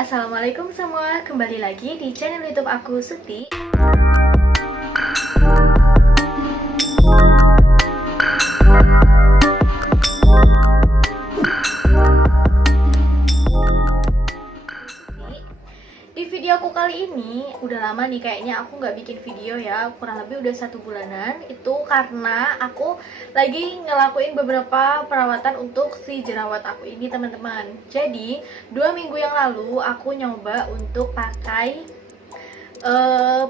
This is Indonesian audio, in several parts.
assalamualaikum semua. Kembali lagi di channel YouTube aku, Suti. Di video aku kali ini, udah lama nih kayaknya aku nggak bikin video ya, kurang lebih udah 1 bulanan. Itu karena aku lagi ngelakuin beberapa perawatan untuk si jerawat aku ini, teman-teman. Jadi 2 minggu yang lalu aku nyoba untuk pakai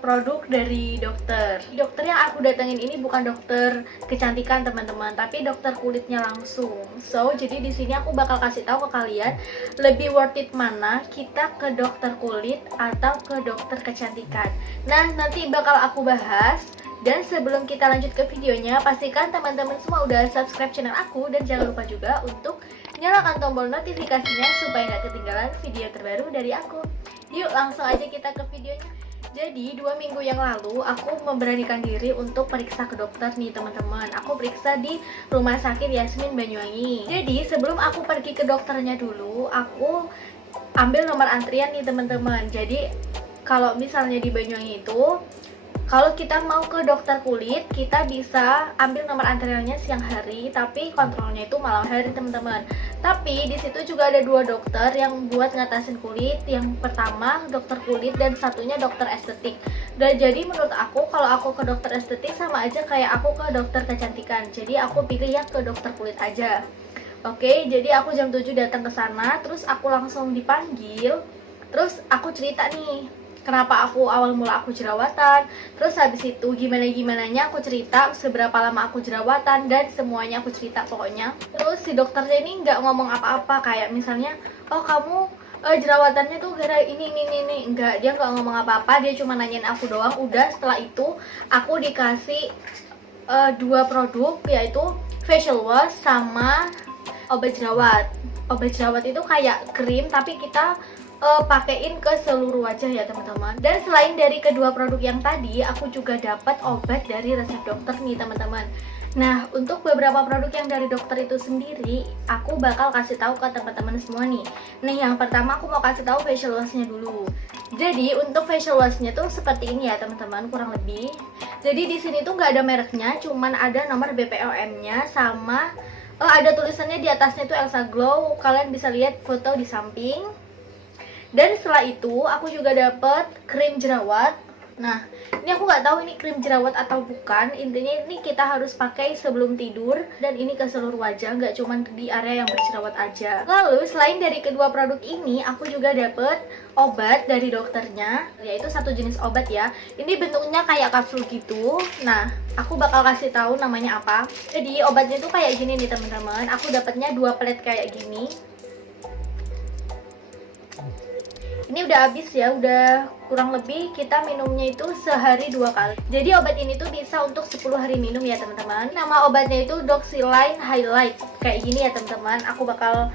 produk dari dokter. Dokter yang aku datengin ini bukan dokter kecantikan, teman-teman, tapi dokter kulitnya langsung. So, jadi di sini aku bakal kasih tahu ke kalian lebih worth it mana, kita ke dokter kulit atau ke dokter kecantikan. Nah, nanti bakal aku bahas. Dan sebelum kita lanjut ke videonya, pastikan teman-teman semua udah subscribe channel aku dan jangan lupa juga untuk nyalakan tombol notifikasinya supaya nggak ketinggalan video terbaru dari aku. Yuk, langsung aja kita ke videonya. Jadi 2 minggu yang lalu aku memberanikan diri untuk periksa ke dokter nih, teman-teman. Aku periksa di Rumah Sakit Yasmin Banyuwangi. Jadi sebelum aku pergi ke dokternya dulu, aku ambil nomor antrian nih, teman-teman. Jadi kalau misalnya di Banyuwangi itu, kalau kita mau ke dokter kulit, kita bisa ambil nomor antriannya siang hari, tapi kontrolnya itu malam hari, teman-teman. Tapi di situ juga ada 2 dokter yang buat ngatasin kulit. Yang pertama dokter kulit dan satunya dokter estetik. Dan jadi menurut aku, kalau aku ke dokter estetik sama aja kayak aku ke dokter kecantikan. Jadi aku pilih yang ke dokter kulit aja. Oke, jadi aku jam 7 datang ke sana, terus aku langsung dipanggil. Terus aku cerita nih, kenapa aku awal mula aku jerawatan, terus habis itu gimana-gimananya aku cerita, seberapa lama aku jerawatan, dan semuanya aku cerita pokoknya. Terus si dokternya ini nggak ngomong apa-apa, kayak misalnya, oh kamu jerawatannya tuh gara ini, enggak, dia nggak ngomong apa-apa, dia cuma nanyain aku doang. Udah, setelah itu aku dikasih 2 produk, yaitu facial wash sama obat jerawat. Obat jerawat itu kayak krim, tapi kita pakein ke seluruh wajah ya, teman-teman. Dan selain dari kedua produk yang tadi, aku juga dapat obat dari resep dokter nih, teman-teman. Nah, untuk beberapa produk yang dari dokter itu sendiri, aku bakal kasih tahu ke teman-teman semua nih. Nih, yang pertama aku mau kasih tahu facial wash-nya dulu. Jadi untuk facial wash-nya tuh seperti ini ya, teman-teman, kurang lebih. Jadi di sini tuh nggak ada mereknya, cuman ada nomor BPOM-nya sama ada tulisannya di atasnya tuh Elsa Glow. Kalian bisa lihat foto di samping. Dan setelah itu aku juga dapet krim jerawat. Nah, ini aku nggak tahu ini krim jerawat atau bukan. Intinya ini kita harus pakai sebelum tidur, dan ini ke seluruh wajah, nggak cuma di area yang berjerawat aja. Lalu selain dari kedua produk ini, aku juga dapet obat dari dokternya, yaitu satu jenis obat ya. Ini bentuknya kayak kapsul gitu. Nah, aku bakal kasih tahu namanya apa. Jadi obatnya tuh kayak gini nih, teman-teman. Aku dapetnya 2 pelet kayak gini. Ini udah habis ya, udah kurang lebih kita minumnya itu sehari 2 kali. Jadi obat ini tuh bisa untuk 10 hari minum ya, teman-teman. Nama obatnya itu Doxyline Highlight. Kayak gini ya, teman-teman. Aku bakal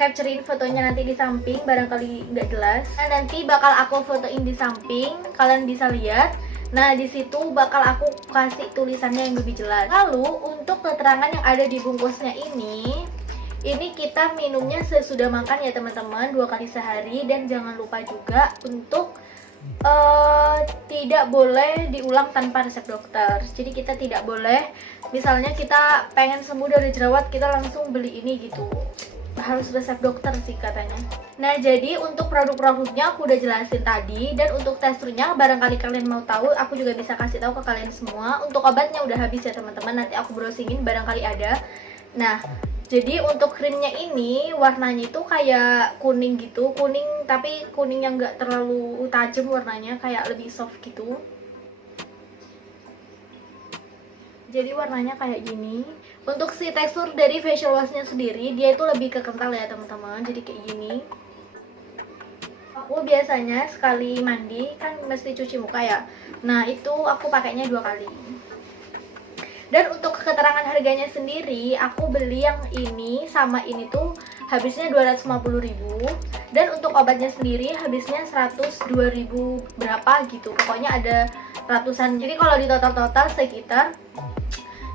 capturein fotonya nanti di samping, barangkali nggak jelas. Nah, nanti bakal aku fotoin di samping, kalian bisa lihat. Nah, di situ bakal aku kasih tulisannya yang lebih jelas. Lalu untuk keterangan yang ada di bungkusnya ini kita minumnya sesudah makan ya, teman-teman, 2 kali sehari. Dan jangan lupa juga untuk tidak boleh diulang tanpa resep dokter. Jadi kita tidak boleh, misalnya kita pengen sembuh dari jerawat, kita langsung beli ini gitu. Harus resep dokter sih katanya. Nah, jadi untuk produk-produknya aku udah jelasin tadi. Dan untuk teksturnya, barangkali kalian mau tahu, aku juga bisa kasih tahu ke kalian semua. Untuk obatnya udah habis ya, teman-teman. Nanti aku browsingin, barangkali ada. Nah, jadi untuk krimnya ini warnanya itu kayak kuning gitu, kuning tapi kuning yang nggak terlalu tajam warnanya, kayak lebih soft gitu. Jadi warnanya kayak gini. Untuk si tekstur dari facial washnya sendiri, dia itu lebih ke kental ya, teman-teman. Jadi kayak gini. Aku biasanya sekali mandi kan mesti cuci muka ya. Nah, itu aku pakainya 2 kali. Dan untuk keterangan harganya sendiri, aku beli yang ini sama ini tuh habisnya 250.000. Dan untuk obatnya sendiri habisnya 102.000 berapa gitu. Pokoknya ada ratusan. Jadi kalau di total-total sekitar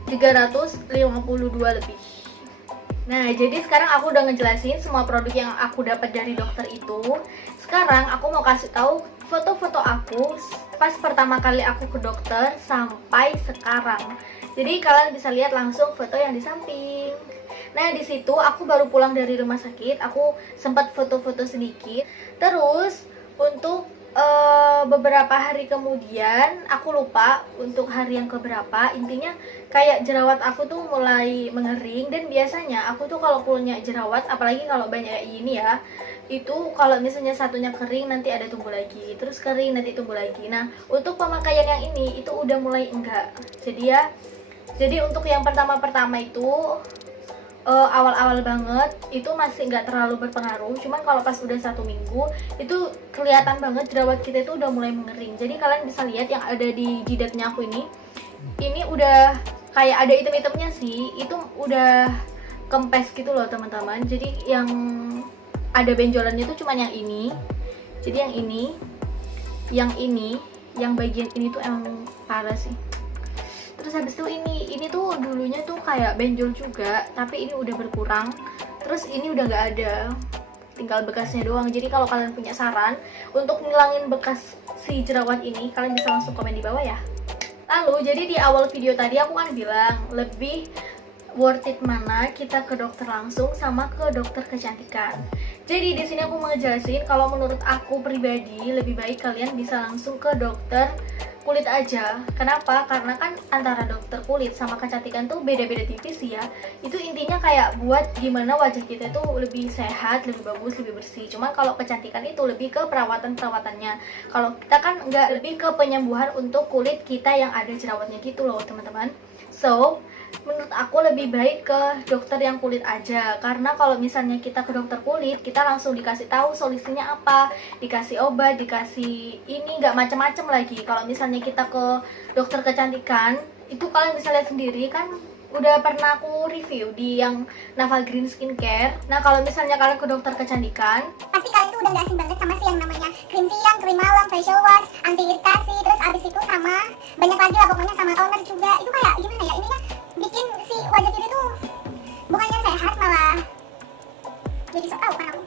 352 lebih. Nah, jadi sekarang aku udah ngejelasin semua produk yang aku dapat dari dokter itu. Sekarang aku mau kasih tahu foto-foto aku pas pertama kali aku ke dokter sampai sekarang. Jadi kalian bisa lihat langsung foto yang di samping. Nah, di situ aku baru pulang dari rumah sakit, aku sempat foto-foto sedikit. Terus untuk beberapa hari kemudian, aku lupa untuk hari yang keberapa, intinya kayak jerawat aku tuh mulai mengering. Dan biasanya aku tuh kalau punya jerawat, apalagi kalau banyak kayak gini ya, itu kalau misalnya satunya kering nanti ada tumbuh lagi, terus kering nanti tumbuh lagi. Nah, untuk pemakaian yang ini itu udah mulai enggak. Jadi untuk yang pertama-pertama itu awal-awal banget itu masih nggak terlalu berpengaruh, cuman kalau pas udah 1 minggu itu kelihatan banget jerawat kita itu udah mulai mengering. Jadi kalian bisa lihat yang ada di jidatnya aku ini udah kayak ada item-itemnya sih, itu udah kempes gitu loh teman-teman. Jadi yang ada benjolannya itu cuman yang ini, jadi yang bagian ini tuh emang parah sih. Terus habis itu ini tuh dulunya tuh kayak benjol juga, tapi ini udah berkurang. Terus ini udah nggak ada, tinggal bekasnya doang. Jadi kalau kalian punya saran untuk ngilangin bekas si jerawat ini, kalian bisa langsung komen di bawah ya. Lalu jadi di awal video tadi aku kan bilang lebih worth it mana kita ke dokter langsung sama ke dokter kecantikan. Jadi di sini aku mau ngejelasin kalau menurut aku pribadi lebih baik kalian bisa langsung ke dokter kulit aja. Kenapa? Karena kan antara dokter kulit sama kecantikan tuh beda-beda tipis ya. Itu intinya kayak buat gimana wajah kita tuh lebih sehat, lebih bagus, lebih bersih. Cuman kalau kecantikan itu lebih ke perawatan-perawatannya. Kalau kita kan nggak, lebih ke penyembuhan untuk kulit kita yang ada jerawatnya gitu loh teman-teman. So, menurut aku lebih baik ke dokter yang kulit aja. Karena kalau misalnya kita ke dokter kulit, kita langsung dikasih tahu solusinya apa, dikasih obat, dikasih ini, nggak macem-macem lagi. Kalau misalnya kita ke dokter kecantikan, itu kalian bisa lihat sendiri kan, udah pernah aku review di yang Nava Green Skincare. Nah, kalau misalnya kalian ke dokter kecantikan, pasti kalian tuh udah gak asing banget sama si yang namanya krim siang, krim malam, facial wash, anti iritasi, terus abis itu sama banyak lagi lah pokoknya, sama toner juga. Itu kayak gimana ya, ininya bikin si wajah kita tuh bukannya sehat malah jadi sok tahu kan aku.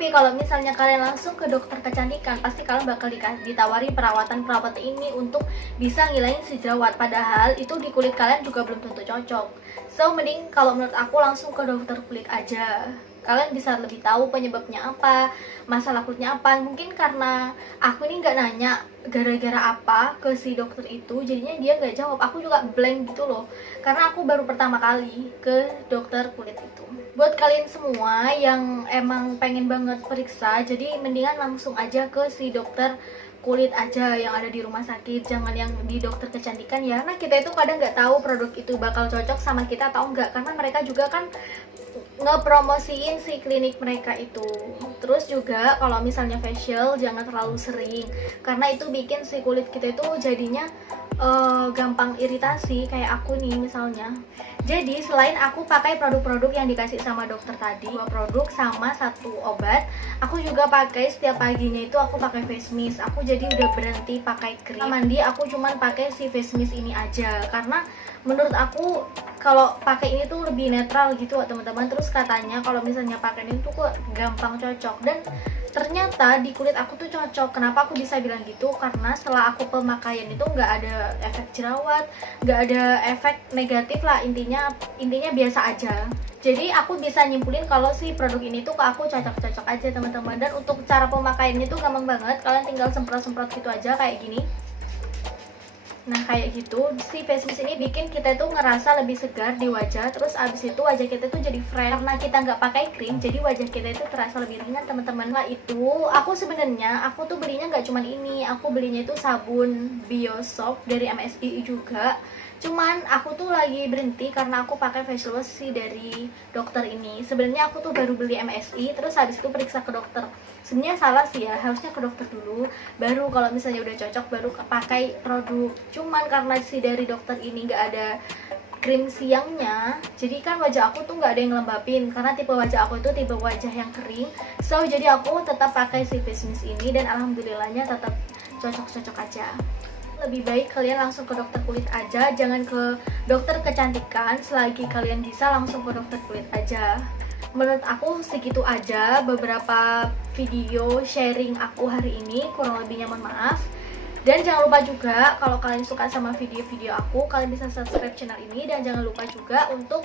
tapi kalau misalnya kalian langsung ke dokter kecantikan, pasti kalian bakal ditawari perawatan ini untuk bisa ngilangin si jerawat. Padahal itu di kulit kalian juga belum tentu cocok. So, mending kalau menurut aku langsung ke dokter kulit aja. Kalian bisa lebih tahu penyebabnya apa, masalah kulitnya apa. Mungkin karena aku ini nggak nanya gara-gara apa ke si dokter itu, jadinya dia nggak jawab. Aku juga blank gitu loh, karena aku baru pertama kali ke dokter kulit itu. Buat kalian semua yang emang pengen banget periksa, jadi mendingan langsung aja ke si dokter kulit aja yang ada di rumah sakit, jangan yang di dokter kecantikan ya. Nah, kita itu kadang nggak tahu produk itu bakal cocok sama kita atau enggak, karena mereka juga kan ngepromosiin si klinik mereka itu. Terus juga kalau misalnya facial jangan terlalu sering, karena itu bikin si kulit kita itu jadinya gampang iritasi kayak aku nih misalnya. Jadi selain aku pakai produk-produk yang dikasih sama dokter tadi, 2 produk sama 1 obat, aku juga pakai setiap paginya itu aku pakai face mist. Aku jadi udah berhenti pakai krim mandi, aku cuman pakai si face mist ini aja, karena menurut aku kalau pakai ini tuh lebih netral gitu teman-teman. Terus katanya kalau misalnya pakai ini tuh kok gampang cocok, dan ternyata di kulit aku tuh cocok. Kenapa aku bisa bilang gitu? Karena setelah aku pemakaian itu nggak ada efek jerawat, nggak ada efek negatif lah, intinya biasa aja. Jadi aku bisa nyimpulin kalau si produk ini tuh ke aku cocok-cocok aja teman-teman. Dan untuk cara pemakaiannya tuh gampang banget, kalian tinggal semprot-semprot gitu aja kayak gini. Nah, kayak gitu, si face mist ini bikin kita tuh ngerasa lebih segar di wajah. Terus abis itu wajah kita tuh jadi fresh. Karena kita nggak pakai krim, jadi wajah kita itu terasa lebih ringan teman-teman. Lah itu, aku sebenarnya aku tuh belinya nggak cuman ini. Aku belinya itu sabun Biosoft dari MSI juga. Cuman aku tuh lagi berhenti karena aku pakai facial wash sih dari dokter ini. Sebenarnya aku tuh baru beli MSI, terus habis itu periksa ke dokter. Sebenarnya salah sih ya, harusnya ke dokter dulu, baru kalau misalnya udah cocok baru pakai produk. Cuman karena si dari dokter ini nggak ada krim siangnya, jadi kan wajah aku tuh nggak ada yang ngelembapin, karena tipe wajah aku itu tipe wajah yang kering. So jadi aku tetap pakai si face mist ini, dan alhamdulillahnya tetap cocok-cocok aja. lebih baik kalian langsung ke dokter kulit aja, jangan ke dokter kecantikan. Selagi kalian bisa, langsung ke dokter kulit aja. Menurut aku segitu aja beberapa video sharing aku hari ini, kurang lebihnya mohon maaf. Dan jangan lupa juga kalau kalian suka sama video-video aku, kalian bisa subscribe channel ini. Dan jangan lupa juga untuk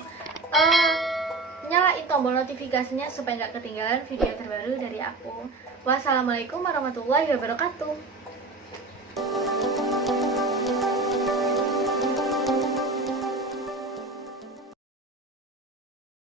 nyalain tombol notifikasinya supaya nggak ketinggalan video terbaru dari aku. Wassalamualaikum warahmatullahi wabarakatuh.